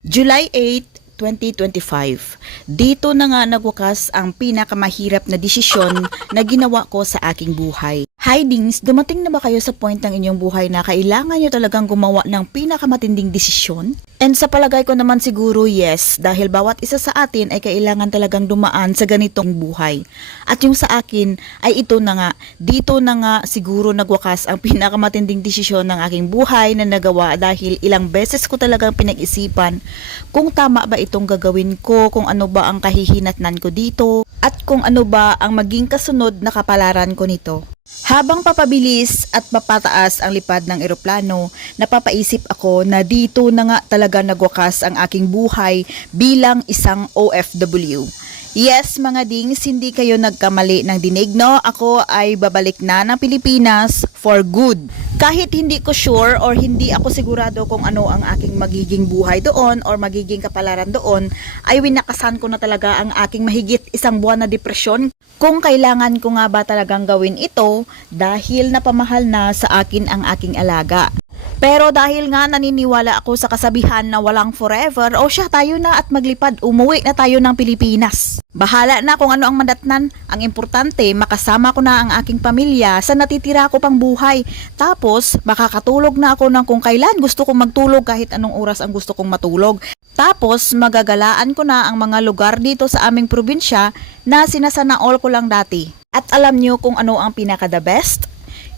July 8, 2025. Dito na nga nagwakas ang pinakamahirap na desisyon na ginawa ko sa aking buhay. Hi Dings, dumating na ba kayo sa point ng inyong buhay na kailangan nyo talagang gumawa ng pinakamatinding desisyon? And sa palagay ko naman siguro yes, dahil bawat isa sa atin ay kailangan talagang dumaan sa ganitong buhay. At yung sa akin ay ito na nga, dito na nga siguro nagwakas ang pinakamatinding desisyon ng aking buhay na nagawa dahil ilang beses ko talagang pinag-isipan kung tama ba itong gagawin ko, kung ano ba ang kahihinatnan ko dito, at kung ano ba ang maging kasunod na kapalaran ko nito. Habang papabilis at papataas ang lipad ng eroplano, napapaisip ako na dito na nga talaga nagwakas ang aking buhay bilang isang OFW. Yes mga dings, hindi kayo nagkamali ng dinig no, ako ay babalik na ng Pilipinas for good. Kahit hindi ko sure or hindi ako sigurado kung ano ang aking magiging buhay doon or magiging kapalaran doon, ay winakasan ko na talaga ang aking mahigit isang buwan na depresyon kung kailangan ko nga ba talagang gawin ito dahil napamahal na sa akin ang aking alaga. Pero dahil nga naniniwala ako sa kasabihan na walang forever, o siya tayo na at maglipad, umuwi na tayo ng Pilipinas. Bahala na kung ano ang mandatnan. Ang importante, makasama ko na ang aking pamilya sa natitira ko pang buhay. Tapos, makakatulog na ako ng kung kailan gusto kong magtulog kahit anong oras ang gusto kong matulog. Tapos, magagalaan ko na ang mga lugar dito sa aming probinsya na sinasanaol ko lang dati. At alam nyo kung ano ang pinaka-the best?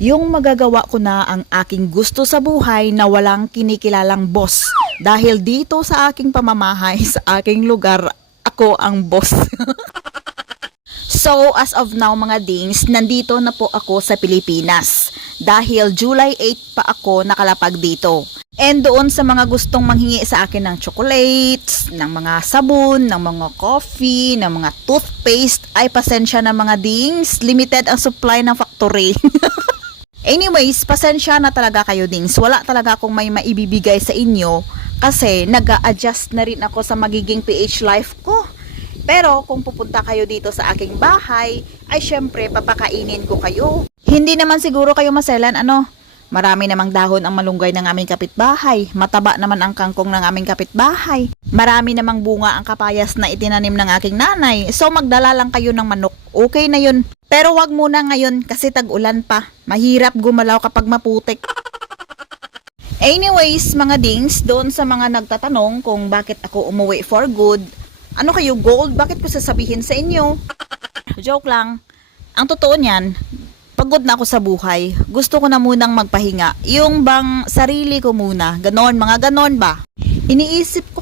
Yung magagawa ko na ang aking gusto sa buhay na walang kinikilalang boss. Dahil dito sa aking pamamahay, sa aking lugar, ako ang boss. So, as of now mga dings, nandito na po ako sa Pilipinas. Dahil July 8 pa ako nakalapag dito. And doon sa mga gustong manghingi sa akin ng chocolates, ng mga sabon, ng mga coffee, ng mga toothpaste, ay pasensya na mga dings. Limited ang supply ng factory. Anyways, pasensya na talaga kayo dings. Wala talaga akong may maibibigay sa inyo kasi nag-a-adjust na rin ako sa magiging PH life ko. Pero kung pupunta kayo dito sa aking bahay, ay syempre papakainin ko kayo. Hindi naman siguro kayo maselan ano? Marami namang dahon ang malunggay ng aming kapitbahay. Mataba naman ang kangkong ng aming kapitbahay. Marami namang bunga ang kapayas na itinanim ng aking nanay. So magdala lang kayo ng manok. Okay na yun. Pero wag muna ngayon kasi tag-ulan pa. Mahirap gumalaw kapag maputik. Anyways, mga dings, doon sa mga nagtatanong kung bakit ako umuwi for good, ano kayo gold? Bakit ko sasabihin sa inyo? Joke lang. Ang totoo niyan, pagod na ako sa buhay. Gusto ko na munang magpahinga. Yung bang sarili ko muna. Ganon, mga ganon ba? Iniisip ko